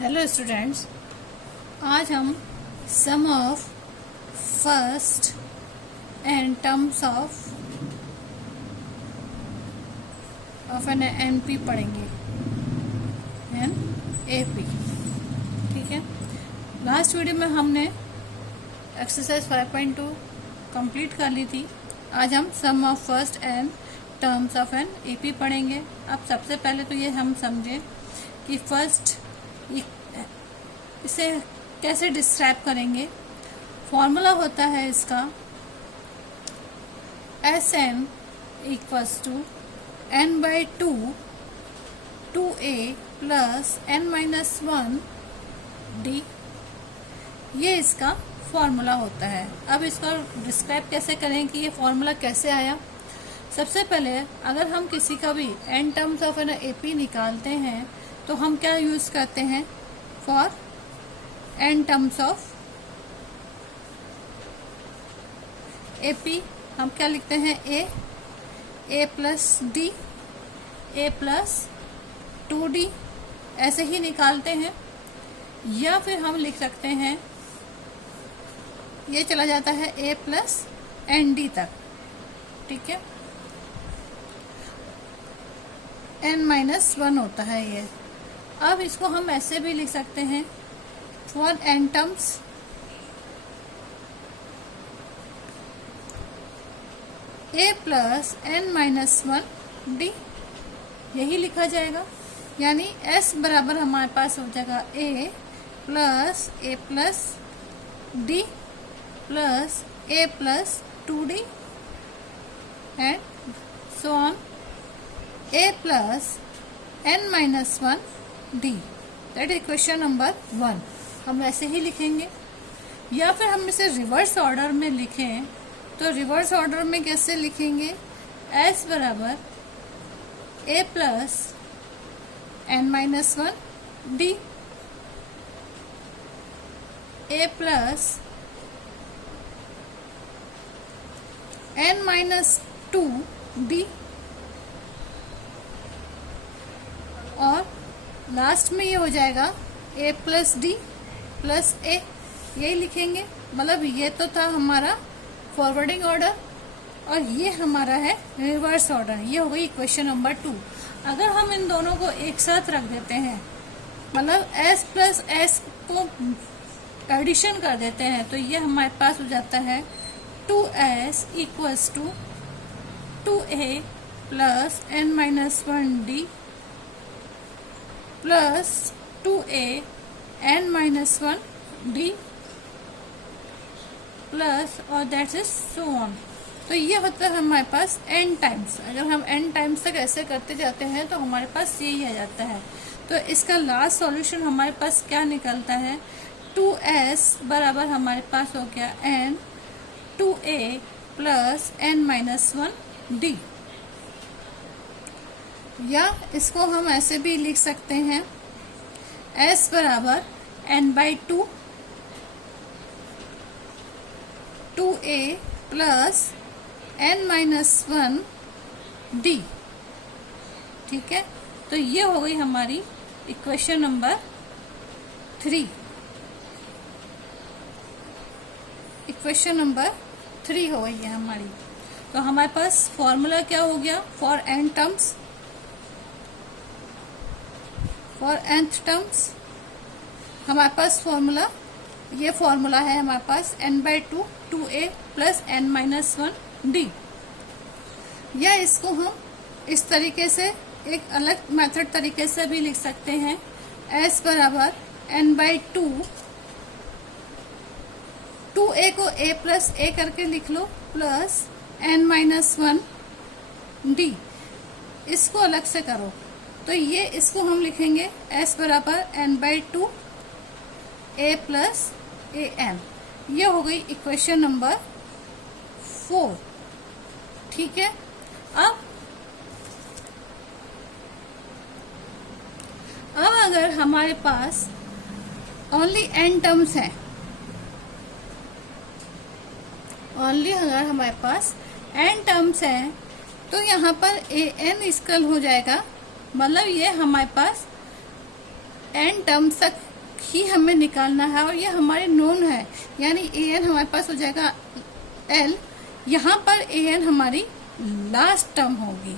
Hello students, आज हम sum of first n terms of an AP पढ़ेंगे। An AP, ठीक है। लास्ट वीडियो में हमने एक्सरसाइज 5.2 कंप्लीट कर ली थी। आज हम sum of first n terms of an AP पढ़ेंगे। अब सबसे पहले तो ये हम समझें कि फर्स्ट इसे कैसे डिस्क्राइब करेंगे। फॉर्मूला होता है इसका S N equals to N by two 2a plus n minus 1 D. ये इसका फॉर्मूला होता है। अब इसको डिस्क्राइब कैसे करें कि ये फॉर्मूला कैसे आया। सबसे पहले अगर हम किसी का भी n terms of an AP निकालते हैं तो हम क्या यूज करते हैं। For n terms of AP हम क्या लिखते हैं, ए प्लस डी, ए प्लस 2d, ऐसे ही निकालते हैं। या फिर हम लिख सकते हैं, ये चला जाता है ए प्लस एन डी तक, ठीक है। n माइनस 1 होता है ये। अब इसको हम ऐसे भी लिख सकते हैं, for n terms a plus n minus 1 D, यही लिखा जाएगा। यानी s बराबर हमारे पास हो जाएगा a plus D plus a plus 2d and so on a plus n minus 1 D. That is question number 1। हम ऐसे ही लिखेंगे। या फिर हम इसे रिवर्स ऑर्डर में लिखें तो रिवर्स ऑर्डर में कैसे लिखेंगे, s बराबर a plus n minus 1 D, a plus n minus 2 D, और लास्ट में ये हो जाएगा a प्लस डी प्लस ए, यही लिखेंगे। मतलब ये तो था हमारा फॉरवर्डिंग ऑर्डर और ये हमारा है रिवर्स ऑर्डर। ये हो गई इक्वेशन नंबर 2। अगर हम इन दोनों को एक साथ रख देते हैं, मतलब s प्लस s को एडिशन कर देते हैं, तो ये हमारे पास हो जाता है 2s equals to 2a plus n minus 1 D plus 2a n minus 1 D plus और दैट इज सो ऑन। तो ये होता है हमारे पास n टाइम्स। अगर हम n टाइम्स तक ऐसे करते जाते हैं तो हमारे पास यही आ जाता है। तो इसका लास्ट सॉल्यूशन हमारे पास क्या निकलता है, 2s बराबर हमारे पास हो गया n 2a plus n minus 1 D. या इसको हम ऐसे भी लिख सकते हैं, s बराबर n by 2a plus n minus 1 D, ठीक है। तो ये हो गई हमारी इक्वेशन नंबर 3। इक्वेशन नंबर 3 हो गई है हमारी। तो हमारे पास फॉर्मूला क्या हो गया, for n terms, for nth terms हमारे पास फॉर्मूला, ये फॉर्मूला है हमारे पास n by 2a plus n minus 1 D. या इसको हम इस तरीके से एक अलग मेथड तरीके से भी लिख सकते हैं, s बराबर n बाई 2a को a प्लस a करके लिख लो प्लस n माइनस 1 डी। इसको अलग से करो तो ये इसको हम लिखेंगे s बराबर n by 2a plus A N. ये हो गई इक्वेशन नंबर 4, ठीक है। अब अगर हमारे पास ओनली n टर्म्स हैं, ओनली अगर हमारे पास n टर्म्स हैं तो यहाँ पर ए एन स्केल हो जाएगा। मतलब ये हमारे पास n टर्म्स तक ही हमें निकालना है और ये हमारे नोन है, यानी ए एन हमारे पास हो जाएगा एल। यहाँ पर ए एन हमारी लास्ट टर्म होगी,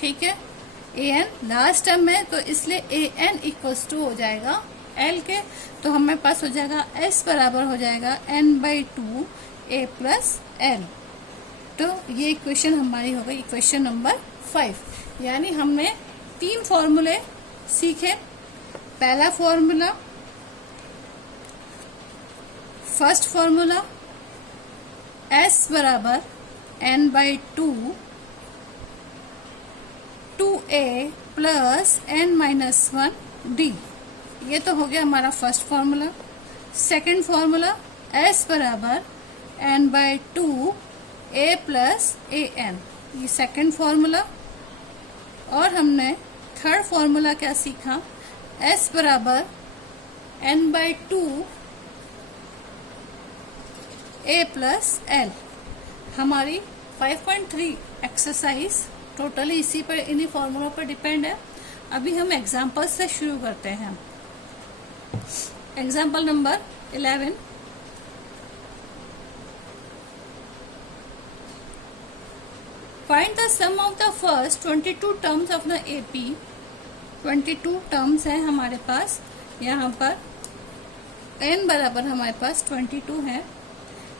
ठीक है, ए एन लास्ट टर्म है, तो इसलिए ए एन इक्वल्स टू हो जाएगा एल के, तो हमारे पास हो जाएगा एस बराबर हो जाएगा n/2 a प्लस एल। तो ये इक्वेशन हमारी हो गई इक्वेशन नंबर 5। यानी हमने 3 फॉर्मूले सीखे। पहला फॉर्मूला, फर्स्ट फॉर्मूला s बराबर n/2 2a प्लस n-1d, ये तो हो गया हमारा first formula. Second formula s बराबर n/2 a प्लस an, ये सेकंड फॉर्मूला। और हमने थर्ड फॉर्मूला क्या सीखा, s बराबर n/2 a प्लस l। हमारी 5.3 एक्सरसाइज टोटली इसी पर, इन्हीं फॉर्मूला पर डिपेंड है। अभी हम एग्जाम्पल से शुरू करते हैं। Example number 11, find the sum of the first 22 terms of the AP। 22 terms है हमारे पास, यहाँ पर n बराबर हमारे पास 22 है।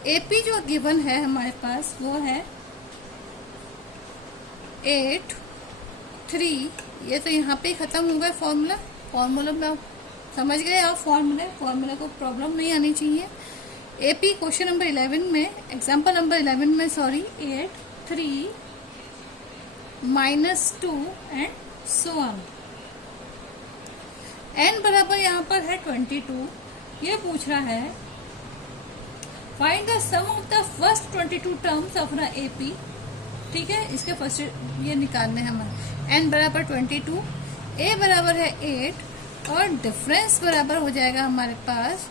AP जो गिवन है हमारे पास वो है 8, 3, ये तो यहाँ पे खत्म हो गया फॉर्मूला। फॉर्मूला में आप समझ गए, आप फॉर्मूला को प्रॉब्लम नहीं आनी चाहिए। AP क्वेश्चन नंबर 11 में, एग्जाम्पल नंबर 11 में 8, 3, -2 एंड सो ऑन। n बराबर यहाँ पर है 22। ये पूछ रहा है find the sum of the first 22 terms of the AP, ठीक है, इसके फर्स्ट ये निकालने हैं हमें। n बराबर 22, a बराबर है 8 और डिफरेंस बराबर हो जाएगा हमारे पास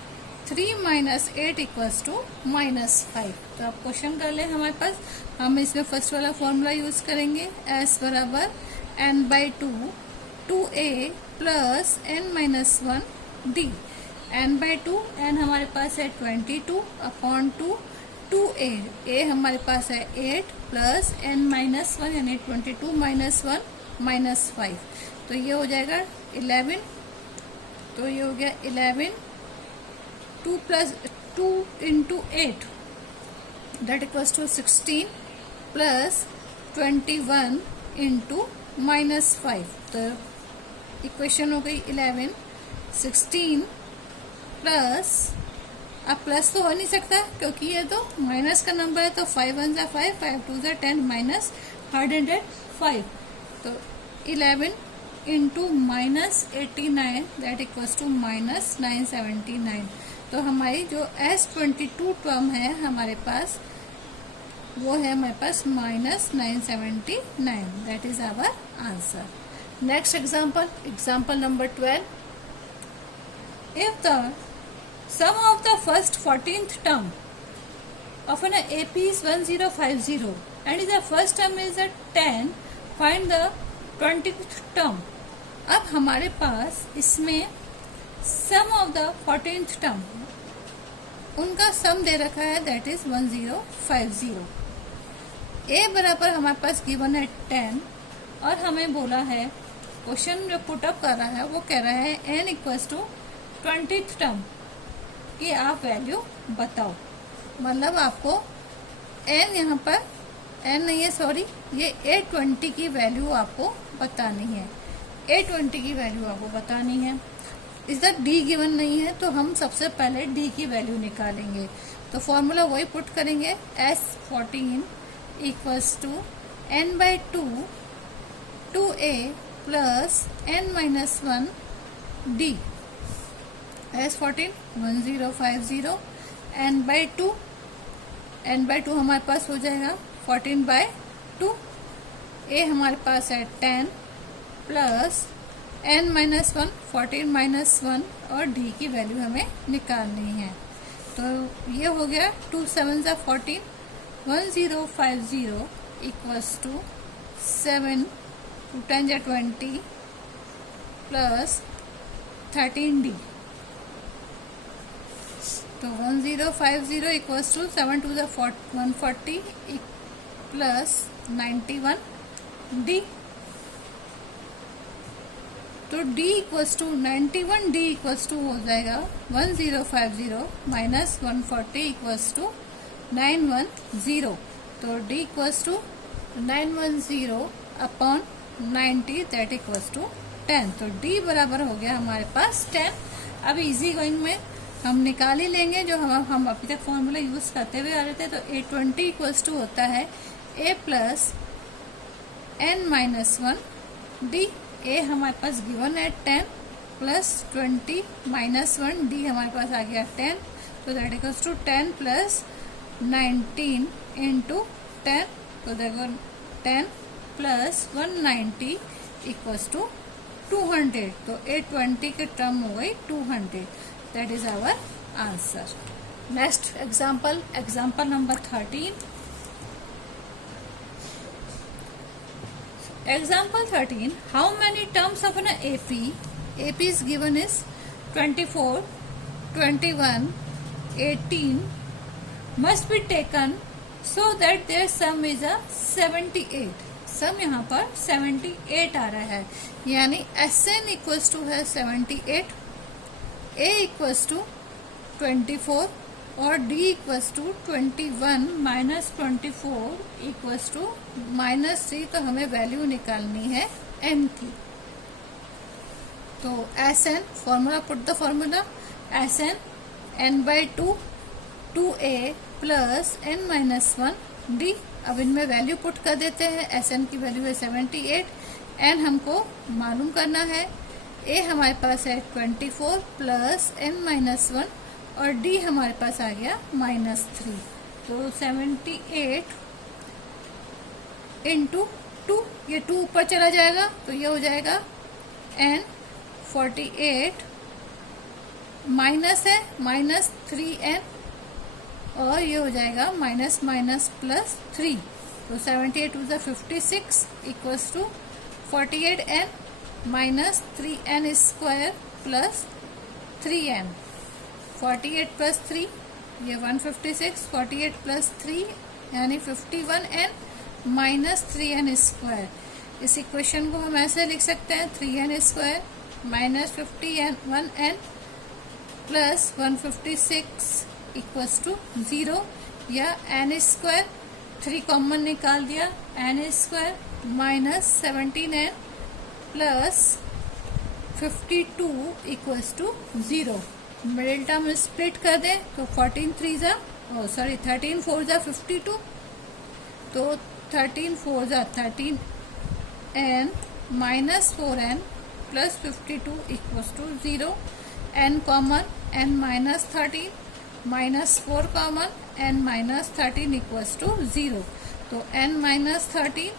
3 - 8 इक्वल्स टू -5। तो आप क्वेश्चन कर ले हमारे पास, हम इसमें फर्स्ट वाला फॉर्मूला यूज करेंगे, s बराबर n/2 2a plus n-1d। n/2 n हमारे पास है 22 अपॉन 2a, a हमारे पास है 8 प्लस n-1 यानी 22 -1 -5, तो ये हो जाएगा 11। तो ये हो गया 11, 2 plus 2 into 8 that equals to 16 plus 21 into -5। तो इक्वेशन हो गई 11, 16 प्लस, अब प्लस तो हो नहीं सकता क्योंकि ये तो माइनस का नंबर है, तो 5 1 ज़ा 5, 5 2 ज़ा 10 माइनस 105, तो 11 इंटू -89 दैट इक्वल्स टू -979। तो हमारी जो S22 टर्म है हमारे पास वो है हमारे पास -979, that is our answer. Next example, example number 12, if the sum of the first 14th term of an AP is 1050 and the first term is at 10, find the 20th term। अब हमारे पास इसमें sum of the 14th term, उनका सम दे रखा है that is 1050। A बराबर हमारे पास given है 10 और हमें बोला है, क्वेश्चन जो पुटअप कर रहा है वो कह रहा है n equals to 20th term कि आप वैल्यू बताओ। मतलब आपको n यहाँ पर n नहीं है, सॉरी, ये A20 की वैल्यू आपको बतानी है, A20 की वैल्यू आपको बतानी है। इधर D गिवन नहीं है तो हम सबसे पहले D की वैल्यू निकालेंगे। तो फॉर्मूला वही पुट करेंगे, S14 equals to n/2 2a plus n-1d। S14 1050 n/2 हमारे पास हो जाएगा 14/2, a हमारे पास है 10 प्लस n-1 14 -1 और d की वैल्यू हमें निकालनी है। तो ये हो गया 2 7 ज़ा 14, 1050 इक्वल्स टू 7 2 10 ज़ा 20 प्लस 13D। तो 1050 equals to 7 to the 140 plus 91D। तो D equals to 91D equals to हो जाएगा 1050 माइनस 140 इक्वल्स टू 910। तो D equals to 910 upon 90 that equals to 10। तो D बराबर हो गया हमारे पास 10। अब इजी गोइंग में हम निकाल ही लेंगे जो हम अभी तक फॉर्मूला यूज करते हुए आ रहे थे। तो A20 इक्वल्स टू होता है A plus n minus 1D। A हमारे पास गिवन है 10 प्लस 20 माइनस 1 D हमारे पास आ गया 10। तो that equals to 10 plus 19 into 10। तो देखो 10 प्लस 190 इक्वल्स टू 200। तो 820 की टर्म हो गई 200। That is our answer. Next example, example number 13। Example 13. How many terms of an AP? AP is given is 24, 21, 18 must be taken so that their sum is a 78. सम यहाँ पर 78 आ रहा है, यानी SN equals to है 78, A equals to 24 और D equals to 21 minus 24 equals to -3। तो हमें value निकालनी है n की। तो Sn formula, put the formula Sn n/2 2a plus n minus 1 D। अब इनमें वैल्यू पुट कर देते हैं। Sn की वैल्यू है 78, n हमको मालूम करना है, a हमारे पास है 24 प्लस n माइनस 1 और D हमारे पास आ गया -3। तो 78 इंटू 2, ये 2 ऊपर चला जाएगा तो ये हो जाएगा n 48 माइनस है -3n और ये हो जाएगा माइनस माइनस प्लस 3। तो 78 to the 56 equals to 48n minus 3n square plus 3n। 48 plus 3 ये 156, 48 प्लस 3 यानी 51n माइनस 3n स्क्वायर। इस इक्वेशन को हम ऐसे लिख सकते हैं 3n square minus 51n plus 156 equals to 0, या n स्क्वायर 3 कॉमन निकाल दिया, n square minus 17n plus 52 equals to 0। Middle term split कर दें तो 13 4 जा 52। तो 13 4 जा 13n minus 4n plus 52 equals to 0। n common n minus 13 minus 4 common n minus 13 equals to 0। तो n minus 13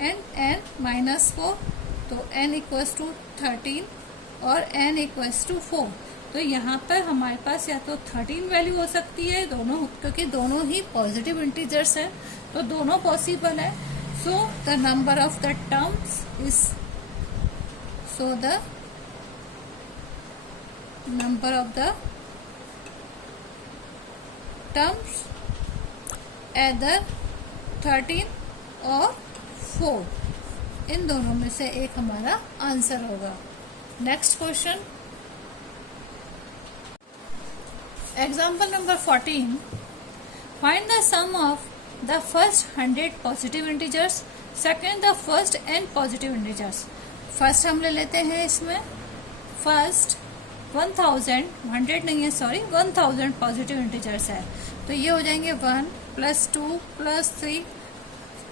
and n minus 4, तो n equals to 13 और n equals to 4। तो यहाँ पर हमारे पास या तो 13 वैल्यू हो सकती है दोनों, क्योंकि दोनों ही पॉजिटिव इंटीजर्स हैं, तो दोनों पॉसिबल है। So the number of the terms is, so the number of the terms either 13 और 4, इन दोनों में से एक हमारा आंसर होगा। Next question, example number 14. Find the sum of the first 100 positive integers, second the first n positive integers. First हम ले लेते हैं, इसमें फर्स्ट 1000, 100 नहीं है सॉरी, 1000 पॉजिटिव इंटीजर्स है। तो ये हो जाएंगे 1 प्लस 2 प्लस 3,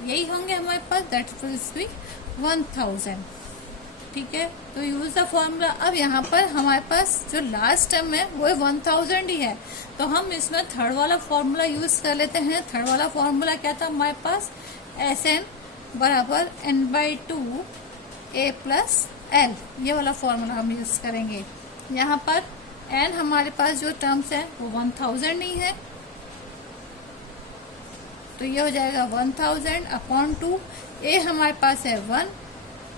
यही होंगे हमारे पास, दैट विल बी 1000। ठीक है, तो यूज द फॉर्मूला। अब यहाँ पर हमारे पास जो लास्ट टर्म है वो 1000 ही है, तो हम इसमें थर्ड वाला फॉर्मूला यूज कर लेते हैं। थर्ड वाला फॉर्मूला क्या था हमारे पास, Sn बराबर n/2 a प्लस l, ये वाला फॉर्मूला हम यूज करेंगे। यहाँ पर n हमारे पास जो टर्म्स है वो 1000 ही है, तो ये हो जाएगा 1000 अपॉन 2। a हमारे पास है 1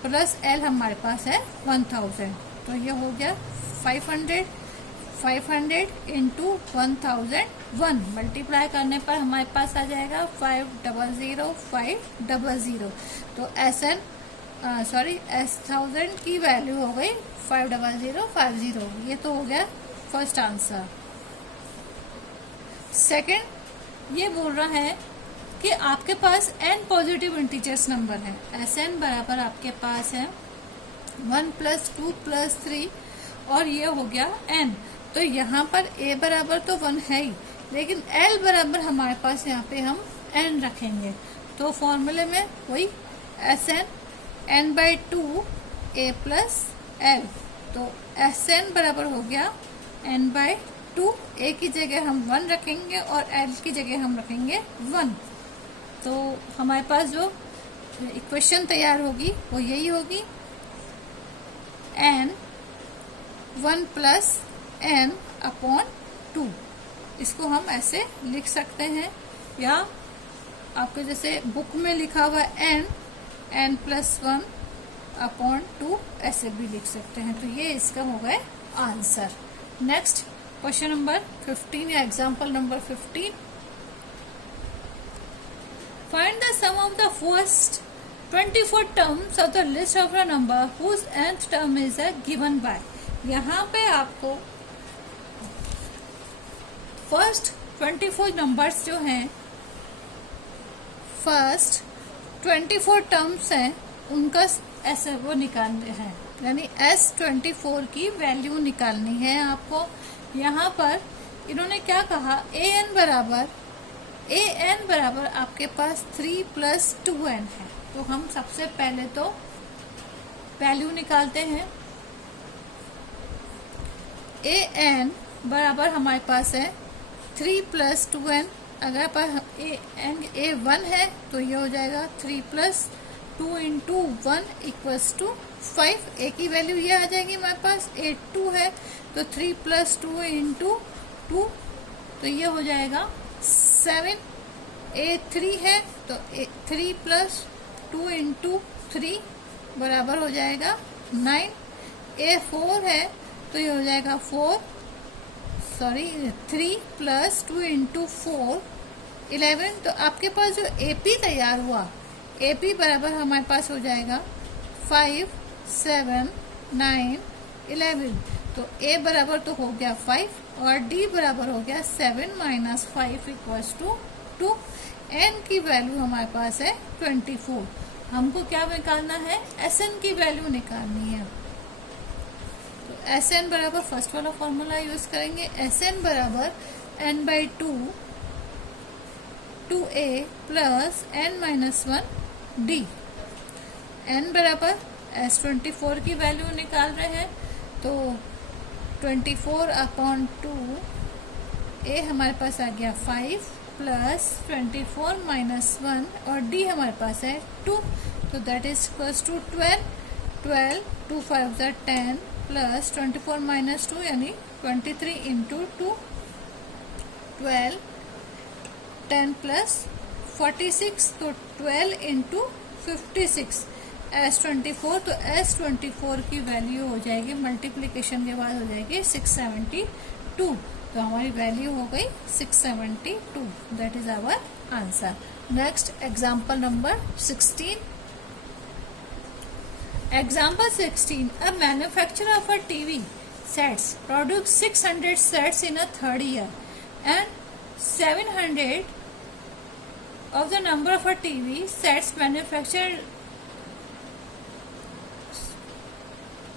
प्लस l हमारे पास है 1000, तो ये हो गया 500 इंटू 1001 मल्टीप्लाई करने पर हमारे पास आ जाएगा 500 तो S1000 की वैल्यू हो गई 50050। ये तो हो गया फर्स्ट आंसर। सेकंड, ये बोल रहा है कि आपके पास n पॉजिटिव इंटीजर्स नंबर है। Sn बराबर आपके पास है 1 + 2 + 3 और ये हो गया n। तो यहाँ पर a बराबर तो 1 है ही, लेकिन l बराबर हमारे पास यहाँ पे हम n रखेंगे। तो फॉर्मूले में वही Sn n/2 a + l। तो Sn बराबर हो गया n/2, a की जगह हम 1 रखेंगे और l की जगह हम रखेंगे 1। तो हमारे पास जो इक्वेशन तैयार होगी वो यही होगी, n 1 + n/2। इसको हम ऐसे लिख सकते हैं, या आपके जैसे बुक में लिखा हुआ n + 1/2 ऐसे भी लिख सकते हैं। तो ये इसका हो गया आंसर। नेक्स्ट क्वेश्चन नंबर 15 या example number 15। Find the sum of the first 24 terms of the list of a number whose nth term is given by। यहाँ पे आपको फर्स्ट 24 नंबर्स जो हैं, फर्स्ट 24 टर्म्स हैं, उनका ऐसे वो निकालने हैं, यानी S24 की वैल्यू निकालनी है आपको। यहाँ पर इन्होंने क्या कहा, an बराबर आपके पास 3 + 2n है। तो हम सबसे पहले तो वैल्यू निकालते हैं। an बराबर हमारे पास है 3 + 2n। अगर पर a 1 है तो ये हो जाएगा 3 + 2 × 1 = 5। a की वैल्यू ये आ जाएगी हमारे पास। a 2 है तो 3 + 2 × 2 तो ये हो जाएगा 7। a 3 है तो 3 + 2 × 3 बराबर हो जाएगा 9। a 4 है तो ये हो जाएगा 3 + 2 × 4 11। तो आपके पास जो AP तैयार हुआ, AP बराबर हमारे पास हो जाएगा 5 7 9 11। तो A बराबर तो हो गया 5 और D बराबर हो गया 7 - 5 = 2। n की वैल्यू हमारे पास है 24। हमको क्या निकालना है, Sn की वैल्यू निकालनी है। तो Sn बराबर फर्स्ट वाला फॉर्मूला यूज करेंगे। Sn बराबर n/2 2a + n-1 d। n बराबर S24 की वैल्यू निकाल रहे हैं, तो 24/2 a हमारे पास आ गया 5 + 24 - 1 और d हमारे पास है 2। तो दैट इज = 12। 2 5 = 10 + 24 - 2 यानी 23 × 2 12 10 + 46 तो 12 × 56 S24। तो S24 की वैल्यू हो जाएगी, मल्टीप्लिकेशन के बाद हो जाएगी 672। तो हमारी वैल्यू हो गई 672। That is our answer. Next example number 16। Example 16. A manufacturer of a TV sets produced 600 sets in a third year, and 700 of the number of a TV sets manufactured,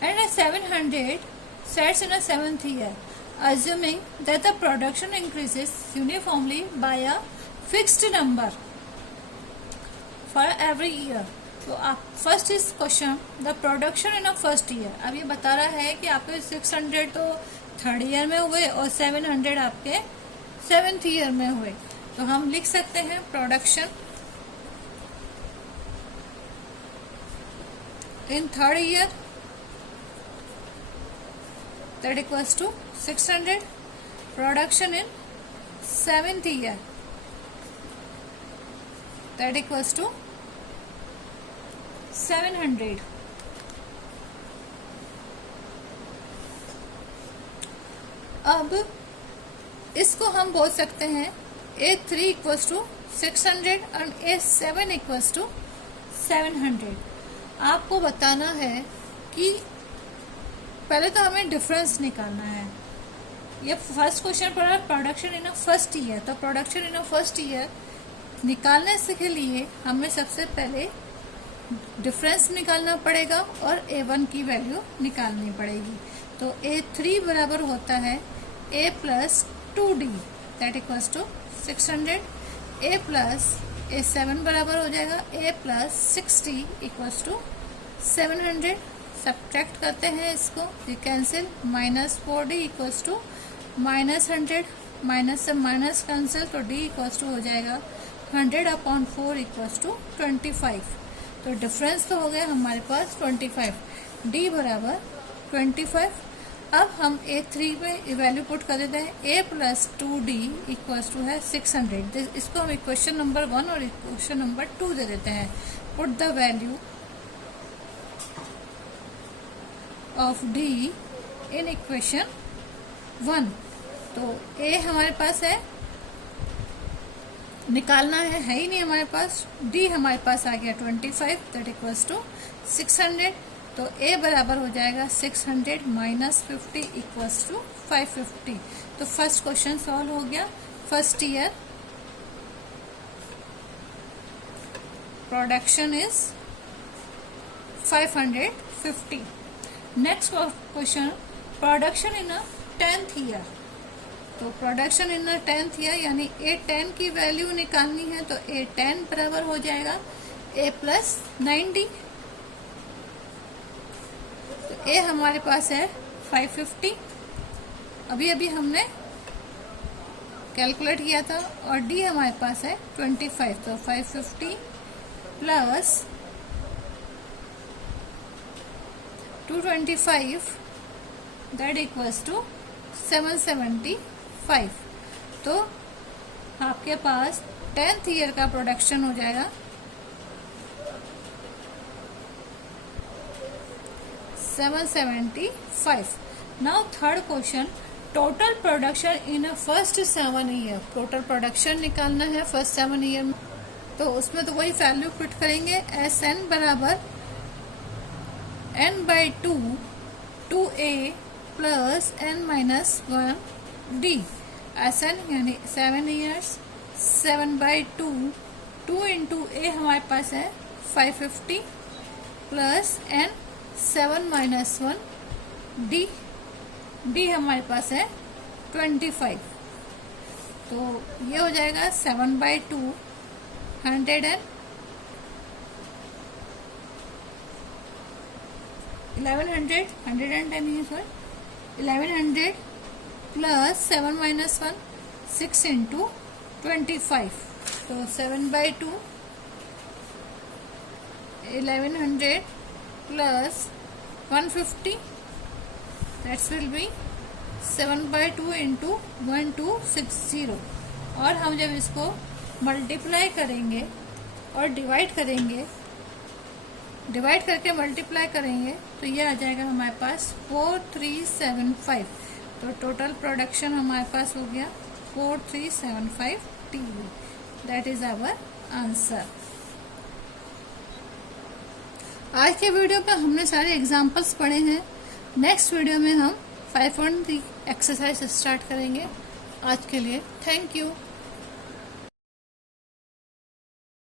and 700 sets in a seventh year. Assuming that the production increases uniformly by a fixed number for every year. तो आप first is question the production in a first year. अब ये बता रहा है कि आपके 600 तो थर्ड ईयर में हुए और 700 आपके सेवेंथ ईयर में हुए। तो हम लिख सकते हैं production in third year that equals to 600, production in seventh year that equals to 700। अब इसको हम बोल सकते हैं A3 इक्वल्स टू 600 और A7 इक्वल्स टू 700। आपको बताना है कि पहले तो हमें डिफरेंस निकालना है। ये फर्स्ट क्वेश्चन पड़ा production in a first year, तो production in a first year निकालने से के लिए हमें सबसे पहले डिफरेंस निकालना पड़ेगा और A1 की वैल्यू निकालनी पड़ेगी। तो A3 बराबर होता है A plus 2D that equals to 600। A plus A7 बराबर हो जाएगा A plus 60 equals to 700। Subtract करते हैं इसको, ये cancel, minus 4D equals to minus 100, minus से माइनस कैंसिल, तो D इक्वल्स टू हो जाएगा 100/4 इक्वल्स टू 25। तो डिफरेंस तो हो गया हमारे पास 25, D बराबर 25। अब हम A3 में वैल्यू पुट कर देते हैं, A plus 2D equals to है 600। इसको हम इक्वेशन नंबर 1 और इक्वेशन नंबर 2 दे देते हैं। Put the value of D in equation 1। तो A हमारे पास है, निकालना है ही नहीं हमारे पास। D हमारे पास आ गया 25 दैट इक्वल्स टू 600। तो A बराबर हो जाएगा 600 माइनस 50 इक्वल्स टू 550। तो फर्स्ट क्वेश्चन सॉल्व हो गया। First year production is 550। Next question production in a 10th year. तो production in a 10th year यानी A10 की वैल्यू निकालनी है, तो A10 बराबर हो जाएगा A प्लस 90। तो A हमारे पास है 550, अभी अभी हमने कैलकुलेट किया था, और D हमारे पास है 25। तो 550 प्लस 225 दैट इक्वल्स टू 775। तो आपके पास 10th ईयर का प्रोडक्शन हो जाएगा 775। Now third question total production in a first 7 year. Total production निकालना है फर्स्ट 7 ईयर में, तो उसमें तो वही वैल्यू पुट करेंगे। SN बराबर N/2 2A plus N minus 1D। SN यानी 7 ईयर्स, 7/2 2 इंटू A हमारे पास है 550 plus N 7 minus 1D। D हमारे पास है 25। तो ये हो जाएगा 7/2 1100 प्लस 7 माइनस 1 6 इंटू 25। तो 7/2 1100 plus 150 that's will be 7/2 into 1260। और हम जब इसको मल्टीप्लाई करेंगे और डिवाइड करेंगे, डिवाइड करके मल्टीप्लाई करेंगे, तो ये आ जाएगा हमारे पास 4375। तो टोटल प्रोडक्शन हमारे पास हो गया 4375 TB। That is our answer. आज के वीडियो पे हमने सारे एग्जांपल्स पढ़े हैं। नेक्स्ट वीडियो में हम 5.3 एक्सरसाइज स्टार्ट करेंगे। आज के लिए थैंक यू।